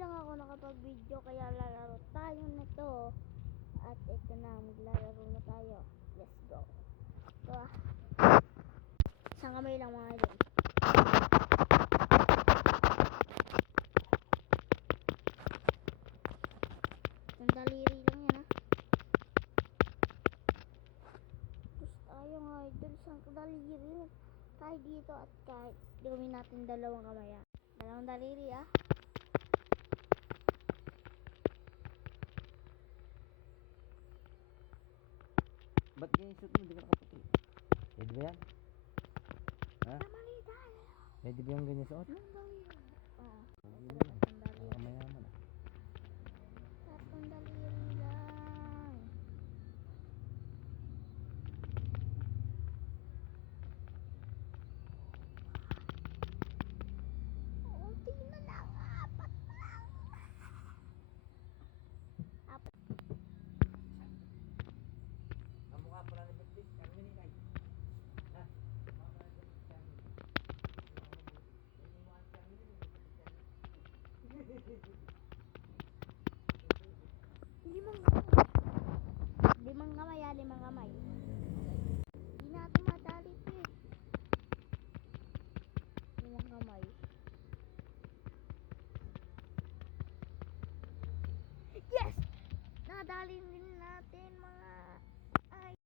lang ako nakapag-video kaya lalaro tayo nito. At ito na, maglalaro na tayo. Let's go. Ito ah. Isang kamay lang mga idol. Isang daliri lang yan ah. Tapos tayo mga idol, isang daliri tayo dito at kahit gawin natin dalawang kamay ah. Dalawang daliri ah. Ba't ganyan suit mo? Di ka nakaputi. Pwede ba yan? Ha? Mali tayo. Pwede ba yung ganyan suot? Oo. Ang mayaman ah. Tatlong daliri lang. Unti na lang. Apat lang. Apat. Ang mukha pala ni Betis, kami ni Kai. Ha? Limang kamay ah, limang kamay. Hindi natin madali ito eh. Limang kamay. Yes! Nadali din natin mga